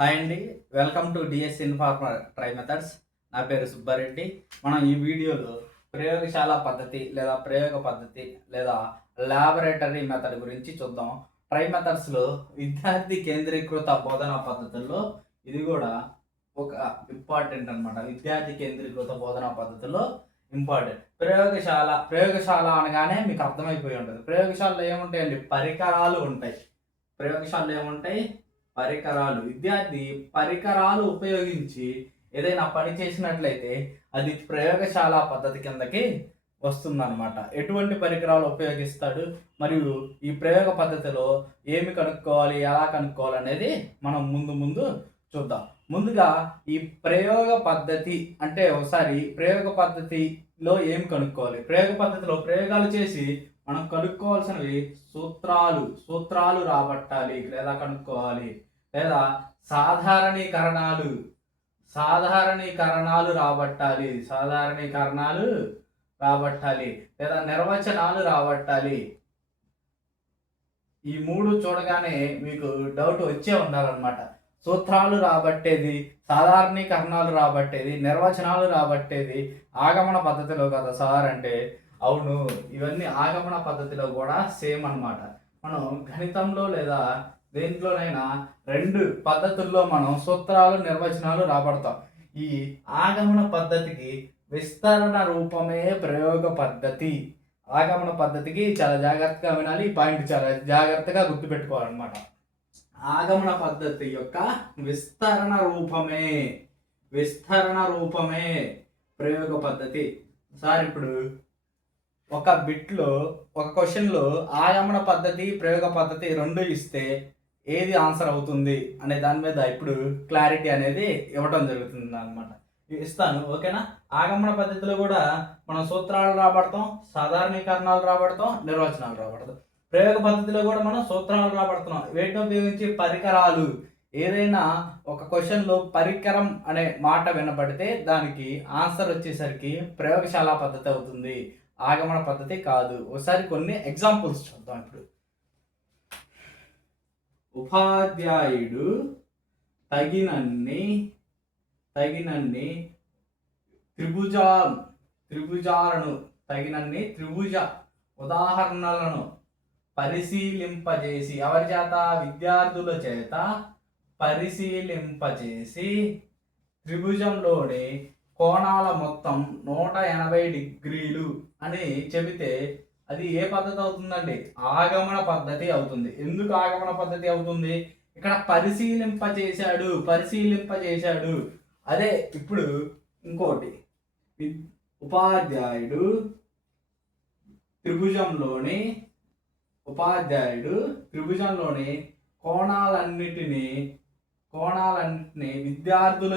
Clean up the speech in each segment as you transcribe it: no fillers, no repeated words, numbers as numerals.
Hi అండి, welcome to DS informer try methods. నా పేరు సుబ్బారెడ్డి. మనం ఈ వీడియోలో ప్రయోగశాల పద్ధతి లేదా ప్రయోగ పద్ధతి లేదా ల్యాబొరేటరీ మెథడ్ గురించి చూద్దాం. ట్రై మెథడ్స్లో విద్యార్థి కేంద్రీకృత బోధనా పద్ధతుల్లో ఇది కూడా ఒక ఇంపార్టెంట్ అనమాట. విద్యార్థి కేంద్రీకృత బోధనా పద్ధతుల్లో ఇంపార్టెంట్. ప్రయోగశాల అనగానే మీకు అర్థమైపోయి ఉంటుంది. ప్రయోగశాలలో ఏముంటాయండి? పరికరాలు ఉంటాయి. ప్రయోగశాలలో ఏముంటాయి? పరికరాలు. విద్యార్థి పరికరాలు ఉపయోగించి ఏదైనా పని చేసినట్లయితే అది ప్రయోగశాల పద్ధతి కిందకి వస్తుందన్నమాట. ఎటువంటి పరికరాలు ఉపయోగిస్తాడు, మరియు ఈ ప్రయోగ పద్ధతిలో ఏమి కనుక్కోవాలి, ఎలా కనుక్కోవాలి అనేది మనం ముందు చూద్దాం. ముందుగా ఈ ప్రయోగ పద్ధతి అంటే ఒకసారి ప్రయోగ పద్ధతిలో ఏమి కనుక్కోవాలి, ప్రయోగ పద్ధతిలో ప్రయోగాలు చేసి మనం కనుక్కోవాల్సినవి సూత్రాలు రాబట్టాలి లేదా కనుక్కోవాలి, లేదా సాధారణీకరణాలు రాబట్టాలి, లేదా నిర్వచనాలు రాబట్టాలి. ఈ మూడు చూడగానే మీకు డౌట్ వచ్చే ఉండాలన్నమాట. సూత్రాలు రాబట్టేది, సాధారణీకరణాలు రాబట్టేది, నిర్వచనాలు రాబట్టేది ఆగమన పద్ధతిలో కదా సార్ అంటే, అవును, ఇవన్నీ ఆగమన పద్ధతిలో కూడా సేమ్ అన్నమాట. మనం గణితంలో లేదా దేంట్లోనైనా రెండు పద్ధతుల్లో మనం సూత్రాలు నిర్వచనాలు రాబడతాం. ఈ ఆగమన పద్ధతికి విస్తరణ రూపమే ప్రయోగ పద్ధతి. ఆగమన పద్ధతికి చాలా జాగ్రత్తగా వినాలి. ఈ పాయింట్ చాలా జాగ్రత్తగా గుర్తుపెట్టుకోవాలన్నమాట. ఆగమన పద్ధతి యొక్క విస్తరణ రూపమే ప్రయోగ పద్ధతి. సార్ ఇప్పుడు ఒక బిట్లో ఒక క్వశ్చన్లో ఆగమన పద్ధతి ప్రయోగ పద్ధతి రెండు ఇస్తే ఏది ఆన్సర్ అవుతుంది అనే దాని మీద ఇప్పుడు క్లారిటీ అనేది ఇవ్వడం జరుగుతుంది అనమాట. ఇస్తాను, ఓకేనా? ఆగమన పద్ధతిలో కూడా మనం సూత్రాలు రాబడతాం, సాధారణీకరణాలు రాబడతాం, నిర్వచనాలు రాబడతాం. ప్రయోగ పద్ధతిలో కూడా మనం సూత్రాలు రాబడుతున్నాం. వీటిని ఉపయోగించి పరికరాలు, ఏదైనా ఒక క్వశ్చన్లో పరికరం అనే మాట వినబడితే దానికి ఆన్సర్ వచ్చేసరికి ప్రయోగశాల పద్ధతి అవుతుంది, ఆగమన పద్ధతి కాదు. ఒకసారి కొన్ని ఎగ్జాంపుల్స్ చూద్దాం. ఇప్పుడు ఉపాధ్యాయుడు తగినన్ని త్రిభుజ ఉదాహరణలను పరిశీలింపజేసి, ఎవరి చేత? విద్యార్థుల చేత పరిశీలింపజేసి త్రిభుజంలోని కోణాల మొత్తం 180 డిగ్రీలు అని చెబితే అది ఏ పద్ధతి అవుతుందండి? ఆగమన పద్ధతి అవుతుంది. ఎందుకు ఆగమన పద్ధతి అవుతుంది? ఇక్కడ పరిశీలింపజేశాడు. అదే ఇప్పుడు ఇంకోటి, ఉపాధ్యాయుడు త్రిభుజంలోని కోణాలన్నిటినీ విద్యార్థుల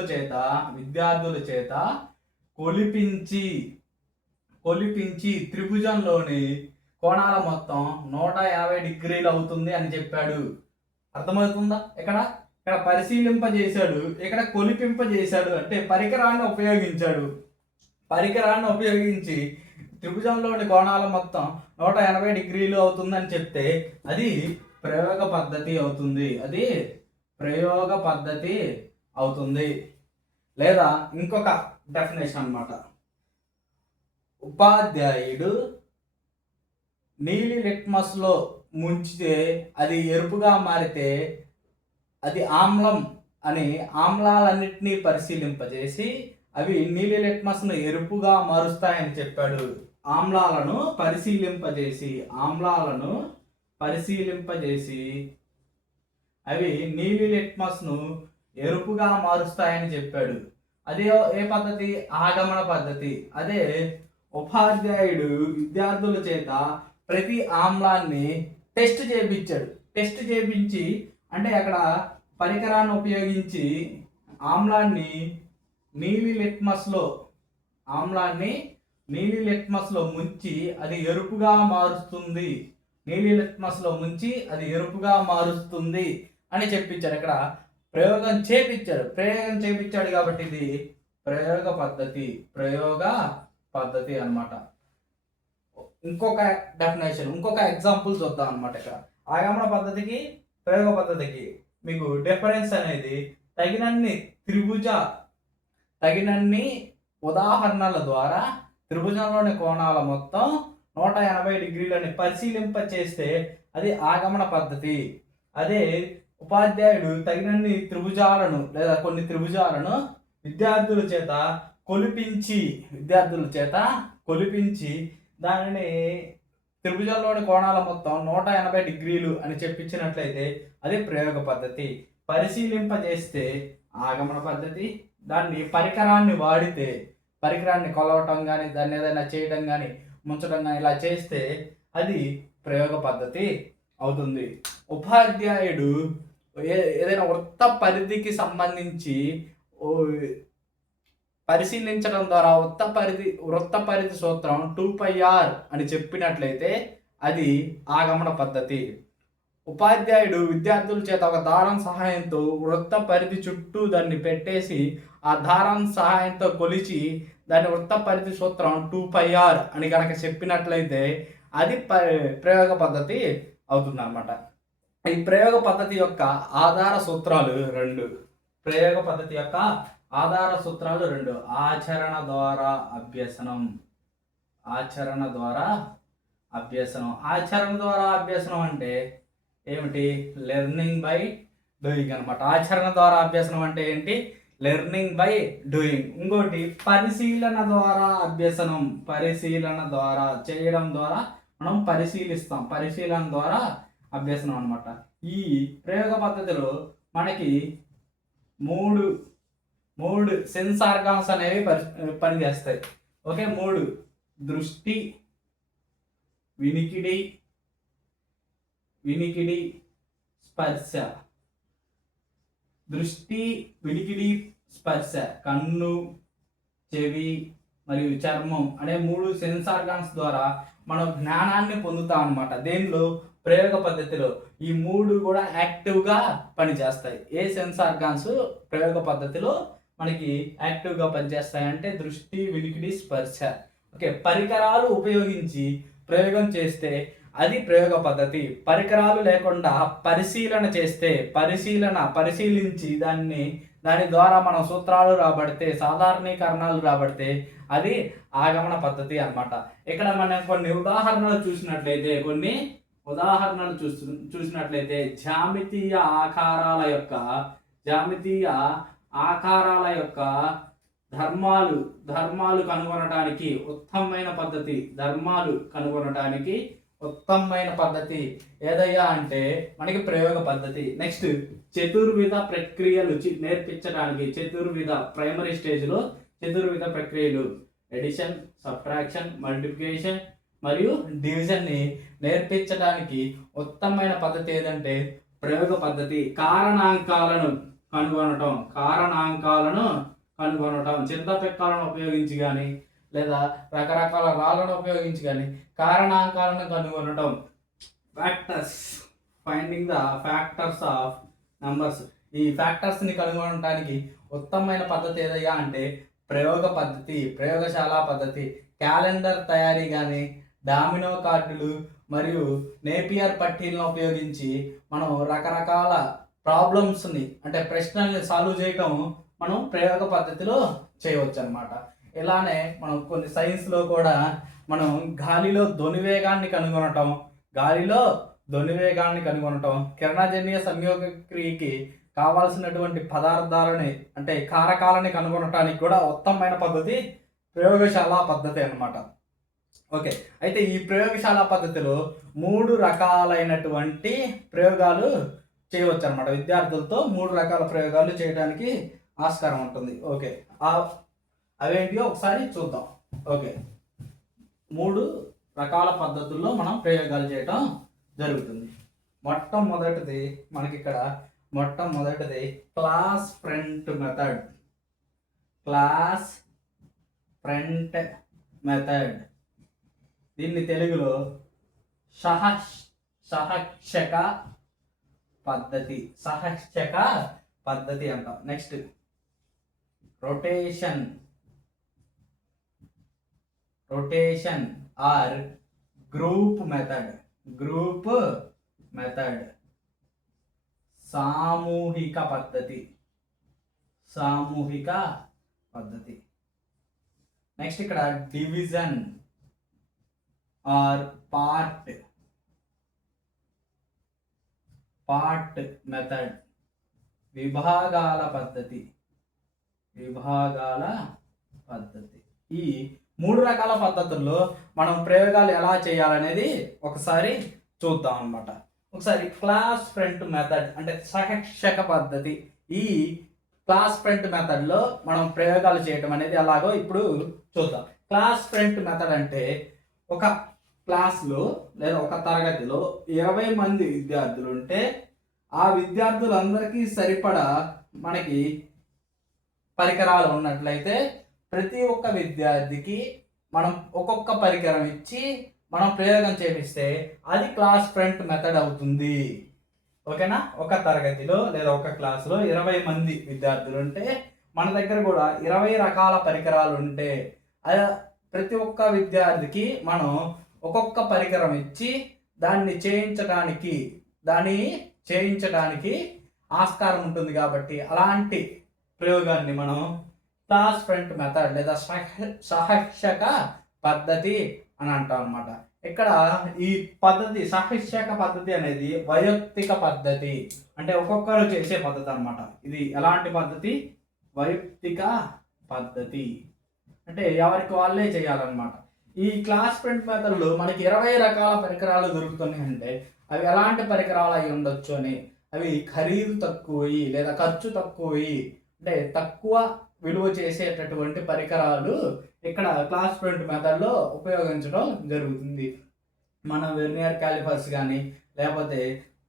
చేత కొలిపించి త్రిభుజంలోని కోణాల మొత్తం 180 డిగ్రీలు అవుతుంది అని చెప్పాడు. అర్థమవుతుందా? ఇక్కడ పరిశీలింపజేశాడు, ఇక్కడ కొలిపింపజేశాడు. అంటే పరికరాన్ని ఉపయోగించి త్రిభుజంలోని కోణాల మొత్తం 180 డిగ్రీలు అవుతుందని చెప్తే అది ప్రయోగ పద్ధతి అవుతుంది. లేదా ఇంకొక డెఫినేషన్ అన్నమాట. ఉపాధ్యాయుడు నీలి లిట్మస్లో ముంచితే అది ఎరుపుగా మారితే అది ఆమ్లం అని ఆమ్లాలన్నింటినీ పరిశీలింపజేసి అవి నీలి లిట్మస్ను ఎరుపుగా మారుస్తాయని చెప్పాడు. ఆమ్లాలను పరిశీలింపజేసి అవి నీలి లిట్మస్ను ఎరుపుగా మారుస్తాయని చెప్పాడు. అదే ఏ పద్ధతి? ఆగమన పద్ధతి. అదే ఉపాధ్యాయుడు విద్యార్థుల చేత ప్రతి ఆమ్లాన్ని టెస్ట్ చేయించి అంటే అక్కడ పరికరాన్ని ఉపయోగించి ఆమ్లాన్ని నీలి లిట్మస్లో ముంచి అది ఎరుపుగా మారుస్తుంది అని చెప్పించాడు. ఇక్కడ ప్రయోగం చేపించాడు కాబట్టి ఇది ప్రయోగ పద్ధతి అన్నమాట. ఇంకొక డెఫినేషన్, ఇంకొక ఎగ్జాంపుల్ చూద్దాం అన్నమాట. ఇక్కడ ఆగమన పద్ధతికి ప్రయోగ పద్ధతికి మీకు డిఫరెన్స్ అనేది తగినన్ని తగినన్ని ఉదాహరణల ద్వారా త్రిభుజంలోని కోణాల మొత్తం 180 డిగ్రీలని పరిశీలింప చేస్తే అది ఆగమన పద్ధతి. అదే ఉపాధ్యాయుడు తగినన్ని త్రిభుజాలను లేదా కొన్ని త్రిభుజాలను విద్యార్థుల చేత కొలిపించి దానిని త్రిభుజంలోని కోణాల మొత్తం 180 డిగ్రీలు అని చెప్పించినట్లయితే అది ప్రయోగ పద్ధతి. పరిశీలింపజేస్తే ఆగమన పద్ధతి. దాన్ని పరికరాన్ని కొలవటం కానీ దాన్ని ఏదైనా చేయడం కానీ ముంచడం కానీ ఇలా చేస్తే అది ప్రయోగ పద్ధతి అవుతుంది. ఉపాధ్యాయుడు ఏదైనా వృత్త పరిధికి సంబంధించి పరిశీలించడం ద్వారా వృత్త పరిధి సూత్రం 2πr అని చెప్పినట్లయితే అది ఆగమన పద్ధతి. ఉపాధ్యాయుడు విద్యార్థుల చేత ఒక దారం సహాయంతో వృత్త పరిధి చుట్టూ దాన్ని పెట్టేసి ఆ దారం సహాయంతో కొలిచి దాని వృత్త పరిధి సూత్రం 2πr అని కనుక చెప్పినట్లయితే అది ప్రయోగ పద్ధతి అవుతుంది అన్నమాట. ఈ ప్రయోగ పద్ధతి యొక్క ఆధార సూత్రాలు రెండు. ఆచరణ ద్వారా అభ్యసనం. ఆచరణ ద్వారా అభ్యసనం అంటే ఏమిటి? లెర్నింగ్ బై డూయింగ్ అనమాట. ఆచరణ ద్వారా అభ్యసనం అంటే ఏంటి? Learning by doing. ఇంకోటి పరిశీలన ద్వారా అభ్యసనం. చేయడం ద్వారా మనం పరిశీలిస్తాం. పరిశీలన ద్వారా అభ్యసనం అనమాట. ఈ ప్రయోగ పద్ధతిలో మనకి మూడు సెన్స్ ఆర్గాన్స్ అనేవి పనిచేస్తాయి. ఓకే, 3: దృష్టి, వినికిడి, స్పర్శ. దృష్టి, వినికిడి, స్పర్శ, కన్ను, చెవి మరియు చర్మం అనే 3 సెన్స్ ఆర్గాన్స్ ద్వారా మనం జ్ఞానాన్ని పొందుతాం అన్నమాట. దేనిలో? ప్రయోగ పద్ధతిలో ఈ 3 కూడా యాక్టివ్గా పనిచేస్తాయి. ఏ సెన్స్ ఆర్గాన్స్ ప్రయోగ పద్ధతిలో మనకి యాక్టివ్గా పనిచేస్తాయంటే దృష్టి, వినికిడి, స్పర్శ. ఓకే, పరికరాలు ఉపయోగించి ప్రయోగం చేస్తే అది ప్రయోగ పద్ధతి. పరికరాలు లేకుండా పరిశీలించి దాని ద్వారా మనం సూత్రాలు రాబడితే, సాధారణీకరణాలు రాబడితే అది ఆగమన పద్ధతి అన్నమాట. ఇక్కడ మనం కొన్ని ఉదాహరణలు చూసినట్లయితే జ్యామితీయ ఆకారాల యొక్క ధర్మాలు కనుగొనడానికి ఉత్తమమైన పద్ధతి ఏదయ్యా అంటే మనకి ప్రయోగ పద్ధతి. నెక్స్ట్, చతుర్విధ ప్రక్రియలు నేర్పించడానికి ప్రైమరీ స్టేజ్లో చతుర్విధ ప్రక్రియలు ఎడిషన్, సబ్ట్రాక్షన్, మల్టిప్లికేషన్ మరియు డివిజన్ని నేర్పించడానికి ఉత్తమమైన పద్ధతి ఏదంటే ప్రయోగ పద్ధతి. కారణాంకాలను కనుగొనటం చింతపెక్కాలను ఉపయోగించి కానీ లేదా రకరకాల రాళ్ళను ఉపయోగించి కానీ కారణాంకాలను కనుగొనటం. Finding the factors of numbers. ఈ ఫ్యాక్టర్స్ని కనుగొనడానికి ఉత్తమమైన పద్ధతి ఏదయ్యా అంటే ప్రయోగశాల పద్ధతి. క్యాలెండర్ తయారీ కానీ డామినో కార్డులు మరియు నేపియర్ పట్టీలను ఉపయోగించి మనం రకరకాల ప్రాబ్లమ్స్ని అంటే ప్రశ్నల్ని సాల్వ్ చేయటం మనం ప్రయోగ పద్ధతిలో చేయవచ్చు అన్నమాట. ఇలానే మనం కొన్ని సైన్స్లో కూడా మనం గాలిలో ధ్వనివేగాన్ని కనుగొనటం కిరణజన్య సంయోగ క్రియకి కావాల్సినటువంటి పదార్థాలని అంటే కారకాలని కనుగొనటానికి కూడా ఉత్తమమైన పద్ధతి ప్రయోగశాల పద్ధతి అన్నమాట. ఓకే, అయితే ఈ ప్రయోగశాల పద్ధతిలో 3 రకాలైనటువంటి ప్రయోగాలు చేయవచ్చు అనమాట. విద్యార్థులతో 3 రకాల ప్రయోగాలు చేయడానికి ఆస్కారం ఉంటుంది. ఓకే, అవేంటియో ఒకసారి చూద్దాం. ఓకే, 3 రకాల పద్ధతుల్లో మనం ప్రయోగాలు చేయటం జరుగుతుంది. మొట్టమొదటిది క్లాస్ ఫ్రంట్ మెథడ్. దీన్ని తెలుగులో సహక్షక పద్ధతి అంటాం. Next, rotation or group method. సామూహిక పద్ధతి. సామూహిక పద్ధతి. నెక్స్ట్ ఇక్కడ డివిజన్ ఆర్ పార్ట్ మెథడ్, విభాగాల పద్ధతి. ఈ 3 రకాల పద్ధతుల్లో మనం ప్రయోగాలు ఎలా చేయాలనేది ఒకసారి చూద్దాం అన్నమాట. ఒకసారి క్లాస్ ఫ్రంట్ మెథడ్ అంటే సహర్షక పద్ధతి. ఈ క్లాస్ ఫ్రంట్ మెథడ్లో మనం ప్రయోగాలు చేయడం అనేది ఎలాగో ఇప్పుడు చూద్దాం. క్లాస్ ఫ్రంట్ మెథడ్ అంటే ఒక క్లాస్లో లేదా ఒక తరగతిలో 20 మంది విద్యార్థులు ఉంటే ఆ విద్యార్థులందరికీ సరిపడా మనకి పరికరాలు ఉన్నట్లయితే ప్రతి ఒక్క విద్యార్థికి మనం ఒక్కొక్క పరికరం ఇచ్చి మనం ప్రయోగం చేపిస్తే అది క్లాస్ ఫ్రంట్ మెథడ్ అవుతుంది. ఓకేనా? ఒక తరగతిలో లేదా ఒక క్లాసులో 20 మంది విద్యార్థులు ఉంటే మన దగ్గర కూడా 20 రకాల పరికరాలు ఉంటే ప్రతి ఒక్క విద్యార్థికి మనం ఒక్కొక్క పరికరం ఇచ్చి దాన్ని చేయించడానికి ఆస్కారం ఉంటుంది. కాబట్టి అలాంటి ప్రయోగాన్ని మనం క్లాస్ ఫ్రంట్ మెథడ్ లేదా సహర్షక పద్ధతి అని అంటాం అన్నమాట. ఇక్కడ ఈ పద్ధతి సహర్షక పద్ధతి అనేది వైయక్తిక పద్ధతి, అంటే ఒక్కొక్కరు చేసే పద్ధతి అన్నమాట. ఇది ఎలాంటి పద్ధతి? వైయక్తిక పద్ధతి, అంటే ఎవరికి వాళ్ళే చేయాలన్నమాట. ఈ క్లాస్ ఫ్రంట్ మెథడ్లో మనకి 20 రకాల పరికరాలు దొరుకుతున్నాయి అంటే అవి ఎలాంటి పరికరాలు అయి ఉండొచ్చు అని, అవి ఖరీదు తక్కువయి లేదా ఖర్చు తక్కువయి అంటే తక్కువ విలువ చేసేటటువంటి పరికరాలు ఇక్కడ క్లాస్ ఫ్రంట్ మెథడ్లో ఉపయోగించడం జరుగుతుంది. మన వెర్నియర్ క్యాలిపర్స్ కానీ లేకపోతే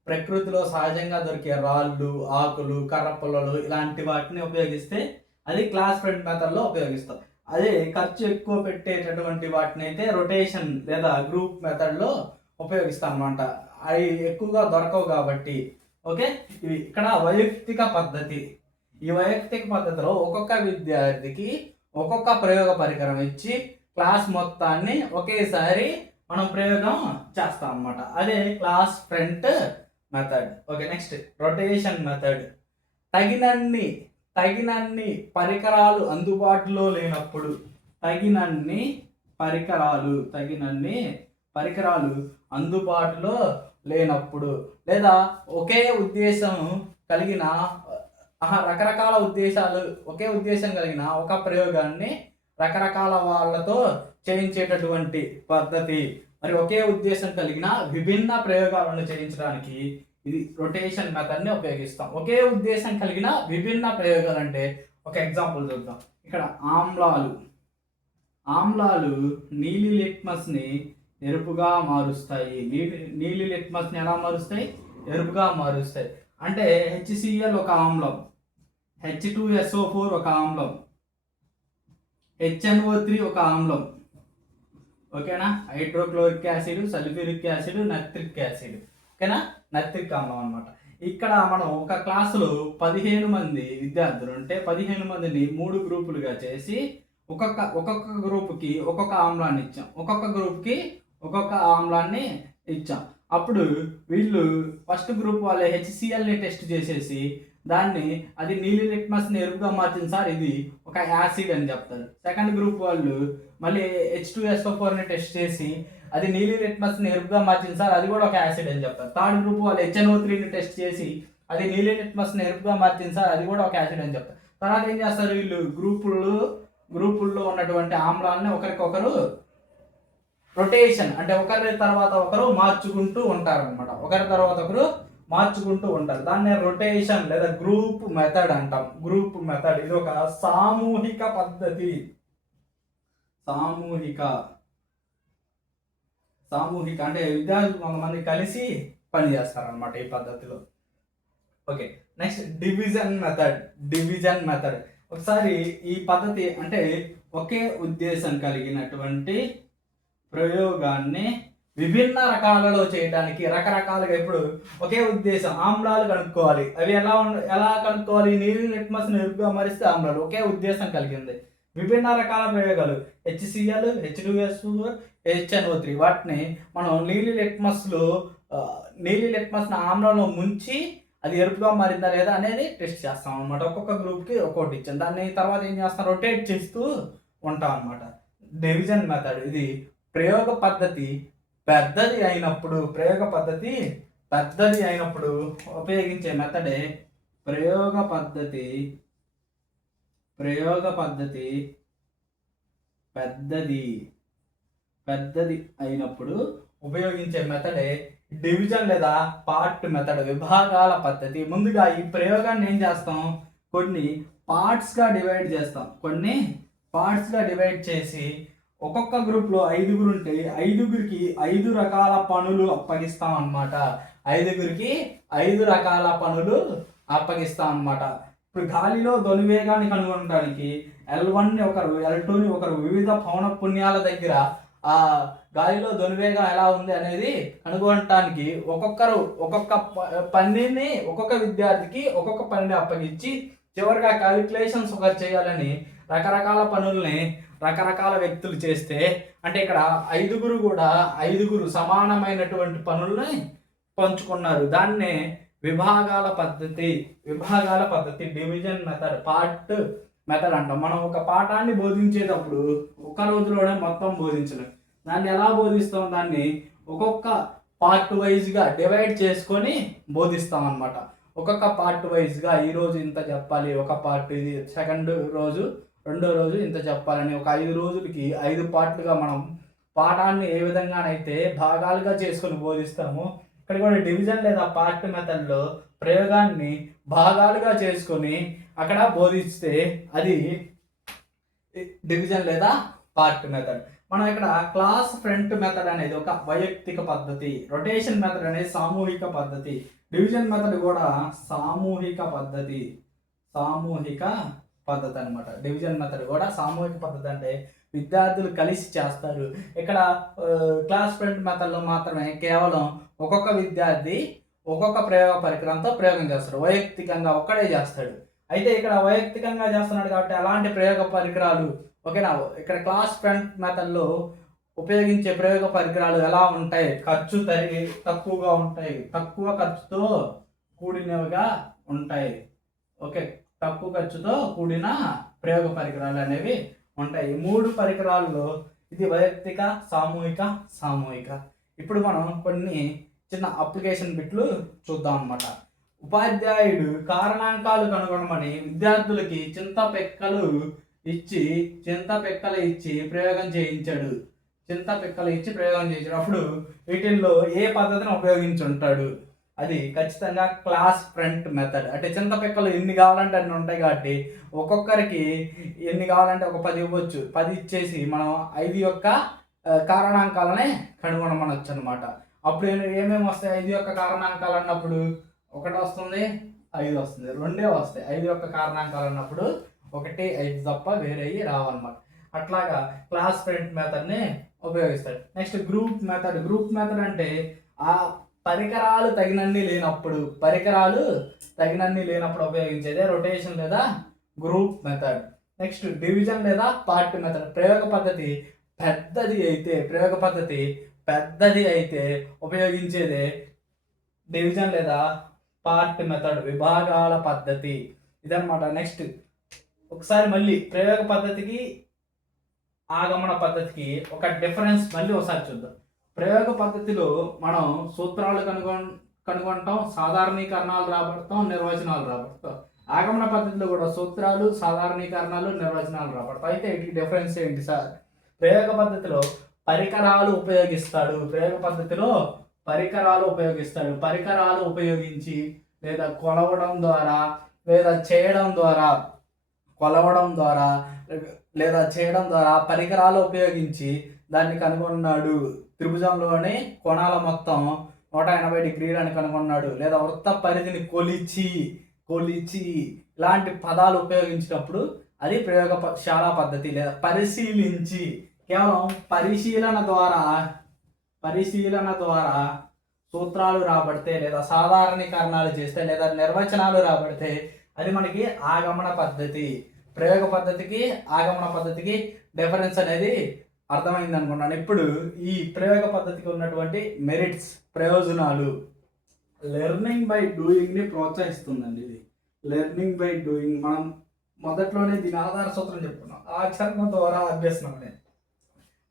ప్రకృతిలో సహజంగా దొరికే రాళ్ళు, ఆకులు, కర్రపుల్లలు ఇలాంటి వాటిని ఉపయోగిస్తే అది క్లాస్ ఫ్రంట్ మెథడ్లో ఉపయోగిస్తాం. అదే ఖర్చు ఎక్కువ పెట్టేటటువంటి వాటిని అయితే రొటేషన్ లేదా గ్రూప్ మెథడ్లో ఉపయోగిస్తాం అన్నమాట. అవి ఎక్కువగా దొరకవు కాబట్టి. ఓకే, ఇవి ఇక్కడ వైయక్తిక పద్ధతి. ఈ వైయక్తిక పద్ధతిలో ఒక్కొక్క విద్యార్థికి ఒక్కొక్క ప్రయోగ పరికరం ఇచ్చి క్లాస్ మొత్తాన్ని ఒకేసారి మనం ప్రయోగం చేస్తాం అన్నమాట. అదే class front method. Okay, next rotation method. తగినన్ని పరికరాలు అందుబాటులో లేనప్పుడు, తగినన్ని పరికరాలు అందుబాటులో లేనప్పుడు లేదా ఒకే ఉద్దేశం కలిగిన రకరకాల ఒకే ఉద్దేశం కలిగిన ఒక ప్రయోగాన్ని రకరకాల వాళ్ళతో చేయించేటటువంటి పద్ధతి. మరి ఒకే ఉద్దేశం కలిగిన విభిన్న ప్రయోగాలను చేయించడానికి ఇది రొటేషన్ మెథడ్ని ఉపయోగిస్తాం. ఒకే ఉద్దేశం కలిగిన విభిన్న ప్రయోగాలు అంటే ఒక ఎగ్జాంపుల్ చూద్దాం. ఇక్కడ ఆమ్లాలు నీలి లిట్మస్ని ఎరుపుగా మారుస్తాయి. నీలి లిట్మస్ని ఎలా మారుస్తాయి? ఎరుపుగా మారుస్తాయి. అంటే HCl ఒక ఆమ్లం, H2SO4 ఒక ఆమ్లం, HNO3 ఒక ఆమ్లం. ఓకేనా? Hydrochloric acid, sulphuric acid, nitric acid. ఓకేనా? నైట్రిక్ ఆమ్లం అనమాట. ఇక్కడ మనం ఒక క్లాసులో 15 మంది విద్యార్థులు ఉంటే 15 మందిని 3 గ్రూపులుగా చేసి ఒక్కొక్క గ్రూప్కి ఒక్కొక్క ఆమ్లాన్ని ఇచ్చాం, ఒక్కొక్క గ్రూప్కి ఒక్కొక్క ఆమ్లాన్ని ఇచ్చాం. అప్పుడు వీళ్ళు ఫస్ట్ గ్రూప్ వాళ్ళే HClని టెస్ట్ చేసేసి దాన్ని అది నీలి లిట్మస్ని ఎరుపుగా మార్చింది సార్, ఇది ఒక యాసిడ్ అని చెప్తారు. సెకండ్ గ్రూప్ వాళ్ళు మళ్ళీ H2SO4ని టెస్ట్ చేసి అది నీలి లిట్మస్ని ఎరుపుగా మార్చింది సార్, అది కూడా ఒక యాసిడ్ అని చెప్తారు. థర్డ్ గ్రూప్ వాళ్ళు HNO3ని టెస్ట్ చేసి అది నీలి లిట్మస్ని ఎరుపుగా మార్చింది సార్, అది కూడా ఒక యాసిడ్ అని చెప్తారు. తర్వాత ఏం చేస్తారు? వీళ్ళు గ్రూపుల్లో ఉన్నటువంటి ఆమ్లాలని ఒకరికొకరు రొటేషన్ అంటే ఒకరి తర్వాత ఒకరు మార్చుకుంటూ ఉంటారు అనమాట. ఒకరి తర్వాత ఒకరు మార్చుకుంటూ ఉంటారు. దాన్ని రొటేషన్ లేదా గ్రూప్ మెథడ్ అంటాం. గ్రూప్ మెథడ్ ఇది ఒక సామూహిక పద్ధతి. సామూహిక అంటే విద్యార్థులు కొంతమంది కలిసి పనిచేస్తారు అనమాట ఈ పద్ధతిలో. Okay, next division method. ఒకసారి ఈ పద్ధతి అంటే ఒకే ఉద్దేశం కలిగినటువంటి ప్రయోగాన్ని విభిన్న రకాలలో చేయడానికి రకరకాలుగా, ఇప్పుడు ఒకే ఉద్దేశం ఆమ్లాలు కనుక్కోవాలి, అవి ఎలా కనుక్కోవాలి? నీలి లిట్మస్ని ఎరుపుగా మారిస్తే ఆమ్లాలు, ఒకే ఉద్దేశం కలిగింది. విభిన్న రకాల ప్రయోగాలు HCl, H2SO4, HNO3 వాటిని మనం నీలి లిట్మస్ని ఆమ్లంలో ముంచి అది ఎరుపుగా మారిందా లేదా అనేది టెస్ట్ చేస్తాం అనమాట. ఒక్కొక్క గ్రూప్కి ఒక్కొక్కటి ఇచ్చాం. దాన్ని తర్వాత ఏం చేస్తాం, రొటేట్ చేస్తూ ఉంటాం అనమాట. డివిజన్ మెథడ్ ఇది ప్రయోగ పద్ధతి పెద్దది అయినప్పుడు ఉపయోగించే మెథడే ప్రయోగ పద్ధతి పెద్దది అయినప్పుడు ఉపయోగించే మెథడే డివిజన్ లేదా పార్ట్ మెథడ్, విభాగాల పద్ధతి. ముందుగా ఈ ప్రయోగాన్ని ఏం చేస్తాం, కొన్ని పార్ట్స్గా డివైడ్ చేసి ఒక్కొక్క గ్రూప్లో 5గురు ఉంటే 5గురికి 5 రకాల పనులు అప్పగిస్తాం అన్నమాట. 5గురికి 5 రకాల పనులు అప్పగిస్తాం అన్నమాట. ఇప్పుడు గాలిలో ధ్వనివేగాన్ని కనుగొనడానికి L1ని ఒకరు, L2ని ఒకరు వివిధ పవన పుణ్యాల దగ్గర ఆ గాలిలో ధ్వనివేగం ఎలా ఉంది అనేది కనుగొనటానికి ఒక్కొక్క విద్యార్థికి ఒక్కొక్క పనిని అప్పగించి చివరిగా క్యాలిక్యులేషన్స్ ఒకరు చేయాలని రకరకాల పనుల్ని రకరకాల వ్యక్తులు చేస్తే, అంటే ఇక్కడ 5గురు సమానమైనటువంటి పనుల్ని పంచుకున్నారు. దాన్నే విభాగాల పద్ధతి డివిజన్ మెథడ్, పార్ట్ మెథడ్ అంటాం. మనం ఒక పాఠాన్ని బోధించేటప్పుడు ఒక రోజులోనే మొత్తం బోధించలేం. దాన్ని ఎలా బోధిస్తాం, దాన్ని ఒక్కొక్క పార్ట్ వైజ్గా డివైడ్ చేసుకొని బోధిస్తాం అన్నమాట. ఒక్కొక్క పార్ట్ వైజ్గా ఈరోజు ఇంత చెప్పాలి, ఒక పార్ట్ ఇది, రెండో రోజు ఇంత చెప్పాలని ఒక 5 రోజులకి 5 పార్ట్లుగా మనం పాఠాన్ని ఏ విధంగానైతే భాగాలుగా చేసుకొని బోధిస్తామో, ఇక్కడ కూడా డివిజన్ లేదా పార్ట్ మెథడ్లో ప్రయోగాన్ని భాగాలుగా చేసుకొని అక్కడ బోధిస్తే అది డివిజన్ లేదా పార్ట్ మెథడ్. మనం ఇక్కడ క్లాస్ ఫ్రంట్ మెథడ్ అనేది ఒక వైయక్తిక పద్ధతి, రొటేషన్ మెథడ్ అనేది సామూహిక పద్ధతి, డివిజన్ మెథడ్ కూడా సామూహిక పద్ధతి అనమాట. డివిజన్ మెథడ్ కూడా సామూహిక పద్ధతి, అంటే విద్యార్థులు కలిసి చేస్తారు. ఇక్కడ క్లాస్ ఫ్రంట్ మెథడ్లో మాత్రమే కేవలం ఒక్కొక్క విద్యార్థి ఒక్కొక్క ప్రయోగ పరికరంతో ప్రయోగం చేస్తాడు, వైయక్తికంగా ఒక్కడే చేస్తాడు. అయితే ఇక్కడ వైయక్తికంగా చేస్తున్నాడు కాబట్టి అలాంటి ప్రయోగ పరికరాలు ఓకేనా. ఇక్కడ క్లాస్ ఫ్రంట్ మెథడ్లో ఉపయోగించే ప్రయోగ పరికరాలు ఎలా ఉంటాయి, తక్కువగా ఉంటాయి, తక్కువ ఖర్చుతో కూడినవిగా ఉంటాయి. ఓకే, తక్కువ ఖర్చుతో కూడిన ప్రయోగ పరికరాలు అనేవి ఉంటాయి. 3 పరికరాల్లో ఇది వైయక్తిక, సామూహిక. ఇప్పుడు మనం కొన్ని చిన్న అప్లికేషన్ బిట్లు చూద్దాం అన్నమాట. ఉపాధ్యాయుడు కారణాంకాలు కనుగొనమని విద్యార్థులకి చింతపిక్కలు ఇచ్చి ప్రయోగం చేయించాడు. అప్పుడు వీటిల్లో ఏ పద్ధతిని ఉపయోగించుంటాడు, అది ఖచ్చితంగా క్లాస్ ఫ్రంట్ మెథడ్. అంటే చింతపిక్కలు ఎన్ని కావాలంటే అన్ని ఉంటాయి కాబట్టి ఒక్కొక్కరికి ఎన్ని కావాలంటే ఒక 10 ఇవ్వచ్చు. 10 ఇచ్చేసి మనం 5 యొక్క కారణాంకాలనే కనుగొనమనొచ్చు అనమాట. అప్పుడు ఏమేమి వస్తాయి, 5 యొక్క కారణాంకాలు అన్నప్పుడు 1 వస్తుంది, 5 వస్తుంది, 2 వస్తాయి. 5 యొక్క కారణాంకాలు అన్నప్పుడు 1, 5 తప్ప వేరేవి రావన్నమాట. అట్లాగా క్లాస్ ఫ్రంట్ మెథడ్ని ఉపయోగిస్తాడు. నెక్స్ట్ గ్రూప్ మెథడ్ అంటే ఆ పరికరాలు తగినన్ని లేనప్పుడు ఉపయోగించేదే రొటేషన్ లేదా గ్రూప్ మెథడ్. నెక్స్ట్ డివిజన్ లేదా పార్ట్ మెథడ్. ప్రయోగ పద్ధతి పెద్దది అయితే ఉపయోగించేదే డివిజన్ లేదా పార్ట్ మెథడ్, విభాగాల పద్ధతి ఇదన్నమాట. నెక్స్ట్ ఒకసారి మళ్ళీ ప్రయోగ పద్ధతికి ఆగమన పద్ధతికి ఒక డిఫరెన్స్ మళ్ళీ ఒకసారి చూద్దాం. ప్రయోగ పద్ధతిలో మనం సూత్రాలు కనుగొంటాం, సాధారణీకరణాలు రాబడతాం, నిర్వచనాలు రాబడతాం. ఆగమన పద్ధతిలో కూడా సూత్రాలు, సాధారణీకరణాలు, నిర్వచనాలు రాబడతాం. అయితే వీటికి డిఫరెన్స్ ఏంటి సార్? ప్రయోగ పద్ధతిలో పరికరాలు ఉపయోగిస్తాడు. పరికరాలు ఉపయోగించి లేదా కొలవడం ద్వారా పరికరాలు ఉపయోగించి దాన్ని కనుగొన్నాడు. త్రిభుజంలోని కోణాల మొత్తం 180 డిగ్రీలని కనుగొన్నాడు. లేదా వృత్త పరిధిని కొలిచి ఇలాంటి పదాలు ఉపయోగించినప్పుడు అది ప్రయోగశాల పద్ధతి. లేదా పరిశీలించి, కేవలం పరిశీలన ద్వారా సూత్రాలు రాబడితే లేదా సాధారణీకరణాలు చేస్తే లేదా నిర్వచనాలు రాబడితే అది మనకి ఆగమన పద్ధతి. ప్రయోగ పద్ధతికి ఆగమన పద్ధతికి డిఫరెన్స్ అనేది అర్థమైంది అనుకున్నాను. ఇప్పుడు ఈ ప్రయోగ పద్ధతికి ఉన్నటువంటి మెరిట్స్, ప్రయోజనాలు లెర్నింగ్ బై డూయింగ్ని ప్రోత్సహిస్తుందండి. ఇది లెర్నింగ్ బై డూయింగ్. మనం మొదట్లోనే దీని ఆధార సూత్రం చెప్పుకున్నాం. ఆచరణ ద్వారా అభ్యసనం అనేది,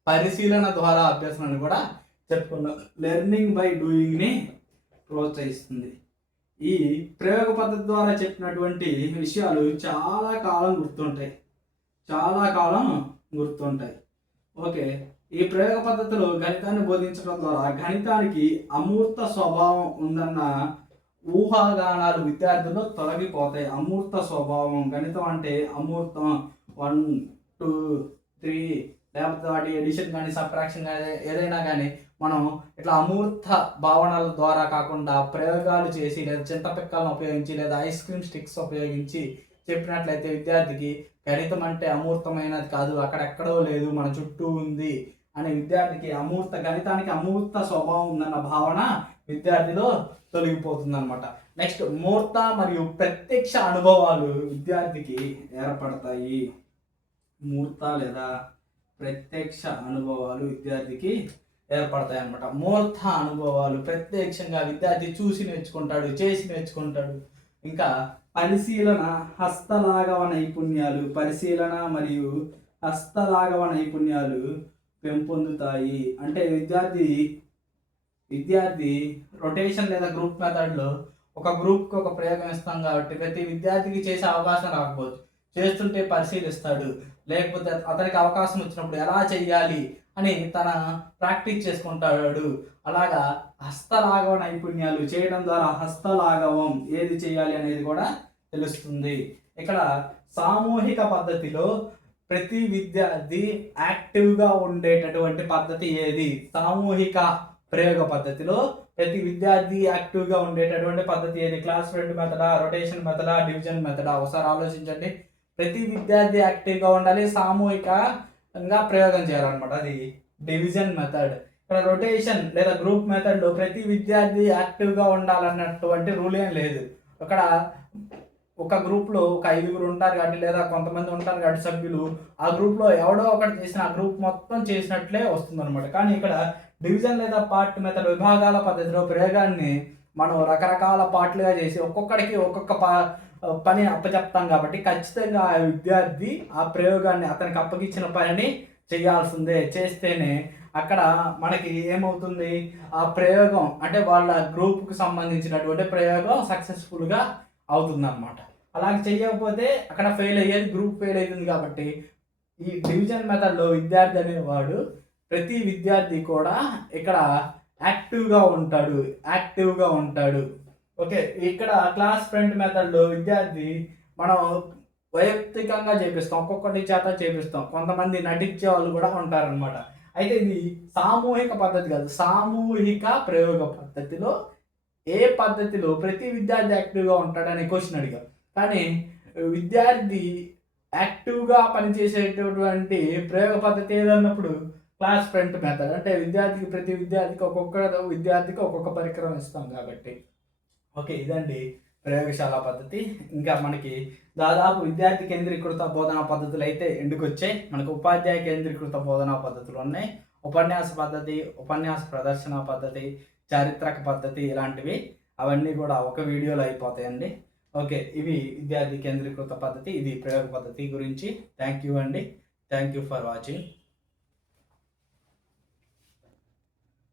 పరిశీలన ద్వారా అభ్యసనం అని కూడా చెప్పుకున్నాం. లెర్నింగ్ బై డూయింగ్ని ప్రోత్సహిస్తుంది. ఈ ప్రయోగ పద్ధతి ద్వారా చెప్పినటువంటి విషయాలు చాలా కాలం గుర్తుంటాయి. ఓకే, ఈ ప్రయోగ పద్ధతిలో గణితాన్ని బోధించడం ద్వారా గణితానికి అమూర్త స్వభావం ఉందన్న ఊహాగానాలు విద్యార్థుల్లో తొలగిపోతాయి. అమూర్త స్వభావం, గణితం అంటే అమూర్తం, 1 2 3 లేకపోతే వాటి ఎడిషన్ కానీ సబ్ట్రాక్షన్ కానీ ఏదైనా కానీ మనం ఇట్లా అమూర్త భావనల ద్వారా కాకుండా ప్రయోగాలు చేసి లేదా చింతపిక్కలను ఉపయోగించి లేదా ఐస్ క్రీమ్ స్టిక్స్ ఉపయోగించి చెప్పినట్లయితే విద్యార్థికి గణితం అంటే అమూర్తమైనది కాదు, అక్కడెక్కడో లేదు, మన చుట్టూ ఉంది అనే విద్యార్థికి గణితానికి అమూర్త స్వభావం ఉందన్న భావన విద్యార్థిలో తొలగిపోతుంది అనమాట. నెక్స్ట్, మూర్త మరియు ప్రత్యక్ష అనుభవాలు విద్యార్థికి ఏర్పడతాయి. మూర్త లేదా ప్రత్యక్ష అనుభవాలు విద్యార్థికి ఏర్పడతాయి అనమాట. మూర్త అనుభవాలు ప్రత్యక్షంగా విద్యార్థి చూసి నేర్చుకుంటాడు, చేసి నేర్చుకుంటాడు. ఇంకా పరిశీలన, హస్తలాఘవ నైపుణ్యాలు, పరిశీలన మరియు హస్తలాఘవ నైపుణ్యాలు పెంపొందుతాయి. అంటే విద్యార్థి రొటేషన్ లేదా గ్రూప్ మెథడ్లో ఒక గ్రూప్కి ఒక ప్రయోగం ఇస్తాం కాబట్టి ప్రతి విద్యార్థికి చేసే అవకాశం రాకపోవచ్చు, చేస్తుంటే పరిశీలిస్తాడు, లేకపోతే అతనికి అవకాశం వచ్చినప్పుడు ఎలా చెయ్యాలి అని తన ప్రాక్టీస్ చేసుకుంటాడు. అలాగా హస్తలాఘవ నైపుణ్యాలు చేయడం ద్వారా హస్తలాఘవం ఏది చేయాలి అనేది కూడా తెలుస్తుంది. ఇక్కడ సామూహిక పద్ధతిలో ప్రతి విద్యార్థి యాక్టివ్గా ఉండేటటువంటి పద్ధతి ఏది? సామూహిక ప్రయోగ పద్ధతిలో ప్రతి విద్యార్థి యాక్టివ్గా ఉండేటటువంటి పద్ధతి ఏది? క్లాస్ ఫ్రెండ్ మెథడా, రొటేషన్ మెథడా, డివిజన్ మెథడా? ఒకసారి ఆలోచించండి. ప్రతి విద్యార్థి యాక్టివ్గా ఉండాలి, సామూహికంగా ప్రయోగం చేయాలన్నమాట, అది డివిజన్ మెథడ్. ఇక్కడ రొటేషన్ లేదా గ్రూప్ మెథడ్లో ప్రతి విద్యార్థి యాక్టివ్గా ఉండాలన్నటువంటి రూల్ ఏం లేదు. అక్కడ ఒక గ్రూప్లో ఒక 5గురు ఉంటారు కాబట్టి లేదా కొంతమంది ఉంటారు కాబట్టి సభ్యులు, ఆ గ్రూప్లో ఎవడో ఒకటి చేసిన ఆ గ్రూప్ మొత్తం చేసినట్లే వస్తుంది అనమాట. కానీ ఇక్కడ డివిజన్ లేదా పార్ట్ మెథడ్, విభాగాల పద్ధతిలో ప్రయోగాన్ని మనం రకరకాల పార్ట్లుగా చేసి ఒక్కొక్కడికి ఒక్కొక్క పని అప్పచెప్తాం కాబట్టి ఖచ్చితంగా ఆ విద్యార్థి ఆ ప్రయోగాన్ని అతనికి అప్పగించిన పనిని చేయాల్సిందే. చేస్తేనే అక్కడ మనకి ఏమవుతుంది, ఆ ప్రయోగం అంటే వాళ్ళ గ్రూప్కి సంబంధించినటువంటి ప్రయోగం సక్సెస్ఫుల్గా అవుతుంది అన్నమాట. అలాగే చేయకపోతే అక్కడ ఫెయిల్ అయ్యేది, గ్రూప్ ఫెయిల్ అవుతుంది. కాబట్టి ఈ డివిజన్ మెథడ్లో విద్యార్థి అనేవాడు, ప్రతి విద్యార్థి కూడా ఇక్కడ యాక్టివ్గా ఉంటాడు. ఓకే, ఇక్కడ క్లాస్ ఫ్రెండ్ మెథడ్లో విద్యార్థి మనం వైయక్తికంగా చేపిస్తాం, ఒక్కొక్కటి చేత చేపిస్తాం, కొంతమంది నటించే వాళ్ళు కూడా ఉంటారనమాట. అయితే ఇది సామూహిక పద్ధతి కాదు, సామూహిక ప్రయోగ పద్ధతిలో ఏ పద్ధతిలో ప్రతి విద్యార్థి యాక్టివ్గా ఉంటాడనే క్వశ్చన్ అడిగా. కానీ విద్యార్థి యాక్టివ్గా పనిచేసేటటువంటి ప్రయోగ పద్ధతి ఏదన్నప్పుడు క్లాస్ ఫ్రెండ్ మెథడ్, అంటే ప్రతి విద్యార్థికి ఒక్కొక్క పరికరం ఇస్తాం కాబట్టి. ఓకే, ఇదండి ప్రయోగశాల పద్ధతి. ఇంకా మనకి దాదాపు విద్యార్థి కేంద్రీకృత బోధనా పద్ధతులు అయితే ఎందుకు వచ్చాయి, మనకు ఉపాధ్యాయ కేంద్రీకృత బోధనా పద్ధతులు ఉన్నాయి, ఉపన్యాస పద్ధతి, ఉపన్యాస ప్రదర్శన పద్ధతి, చారిత్రక పద్ధతి, ఇలాంటివి అవన్నీ కూడా ఒక వీడియోలో అయిపోతాయండి. ఓకే, ఇవి విద్యార్థి కేంద్రీకృత పద్ధతి, ఇది ప్రయోగ పద్ధతి గురించి. థ్యాంక్ యూ అండి. Thank you for watching.